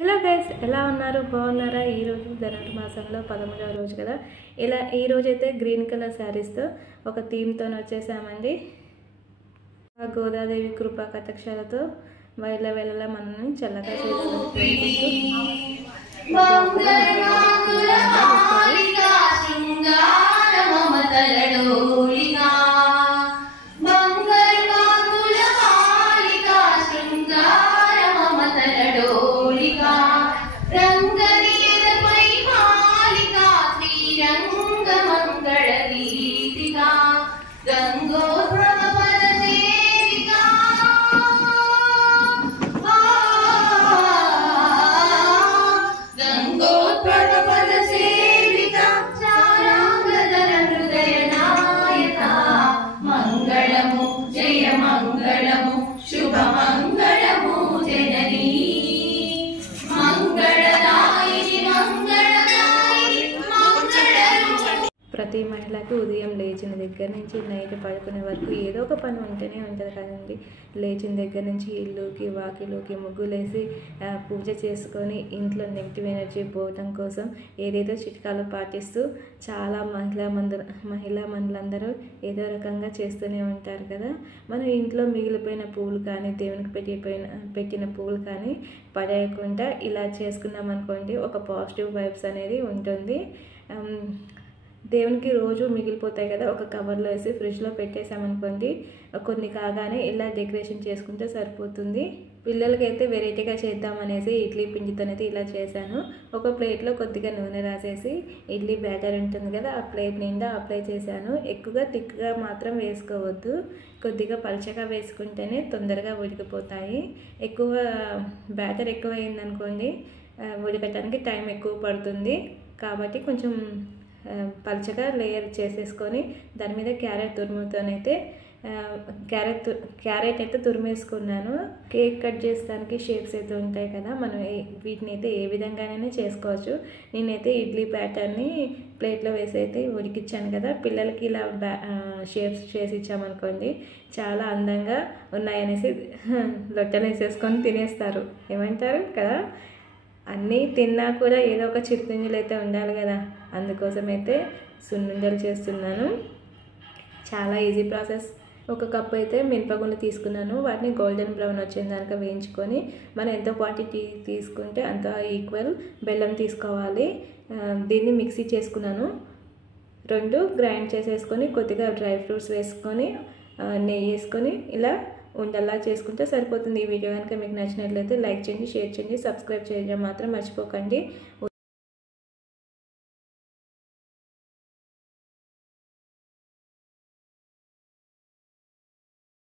Hello guys, ఎలా ఉన్నారు? బాగున్నారా? ఈరోజు ధనుర్ మాసంలో 11వ రోజు కదా. ఈరోజు అయితే గ్రీన్ కలర్ శారీస్తో ఒక థీమ్తో వచ్చేసామండి. ఆ గోదాదేవి కృపా కటాక్షాలతో వెళ్ళ మనల్ని చల్లగా ప్రతి మహిళకి ఉదయం లేచిన దగ్గర నుంచి నైట్ పడుకునే వరకు ఏదో ఒక పని ఉంటూనే ఉంటుంది కదండి. లేచిన దగ్గర నుంచి ఇల్లుకి వాకిలుకి ముగ్గులేసి పూజ చేసుకొని ఇంట్లో నెగిటివ్ ఎనర్జీ పోవటం కోసం ఏదేదో చిట్కాలు పాటిస్తూ చాలా మహిళా మనులందరూ ఏదో రకంగా చేస్తూనే ఉంటారు కదా. మనం ఇంట్లో మిగిలిపోయిన పువ్వులు కానీ దేవునికి పెట్టిన పువ్వులు కానీ పడేయకుండా ఇలా చేసుకున్నాం అనుకోండి, ఒక పాజిటివ్ వైబ్స్ అనేది ఉంటుంది. దేవునికి రోజు మిగిలిపోతాయి కదా, ఒక కవర్లో వేసి ఫ్రిడ్జ్లో పెట్టేసామనుకోండి, కొన్ని కాగానే ఇలా డెకరేషన్ చేసుకుంటే సరిపోతుంది. పిల్లలకైతే వెరైటీగా చేద్దామనేసి ఇడ్లీ పిండితోనైతే ఇలా చేశాను. ఒక ప్లేట్లో కొద్దిగా నూనె రాసేసి ఇడ్లీ బ్యాటర్ ఉంటుంది కదా, ఆ ప్లేట్ నిండా అప్లై చేశాను. ఎక్కువగా థిక్గా మాత్రం వేసుకోవద్దు, కొద్దిగా పలచగా వేసుకుంటేనే తొందరగా ఉడికిపోతాయి. బ్యాటర్ ఎక్కువ అయిందనుకోండి, ఉడకటానికి టైం ఎక్కువ పడుతుంది. కాబట్టి కొంచెం పల్చగా లేయర్ చేసేసుకొని దాని మీద క్యారెట్ అయితే తురిమేసుకున్నాను. కేక్ కట్ చేసడానికి షేప్స్ అయితే ఉంటాయి కదా, మనం వీటిని అయితే ఏ విధంగానైనా చేసుకోవచ్చు. నేనైతే ఇడ్లీ బ్యాటర్ని ప్లేట్లో వేసి అయితే ఉడికిచ్చాను కదా, పిల్లలకి ఇలా షేప్స్ చేసి ఇచ్చామనుకోండి చాలా అందంగా ఉన్నాయనేసి లొట్టలు వేసేసుకొని తినేస్తారు. ఏమంటారు కదా? అన్నీ తిన్నా కూడా ఏదో ఒక చిరుతింజలు అయితే ఉండాలి కదా, అందుకోసమైతే సున్నుండలు చేస్తున్నాను. చాలా ఈజీ ప్రాసెస్. ఒక కప్పు అయితే మినపగుండ్లు తీసుకున్నాను. వాటిని గోల్డెన్ బ్రౌన్ వచ్చేదాకా వేయించుకొని మనం ఎంత క్వాంటిటీ తీసుకుంటే అంత ఈక్వల్ బెల్లం తీసుకోవాలి. దీన్ని మిక్సీ చేసుకున్నాను. 2 గ్రైండ్ చేసేసుకొని కొద్దిగా డ్రై ఫ్రూట్స్ వేసుకొని నెయ్యి వేసుకొని ఇలా ఉండల్లా చేసుకుంటే సరిపోతుంది. ఈ వీడియో కనుక మీకు నచ్చినట్లయితే లైక్ చేయండి, షేర్ చేయండి, సబ్స్క్రైబ్ చేయడం మాత్రం మర్చిపోకండి.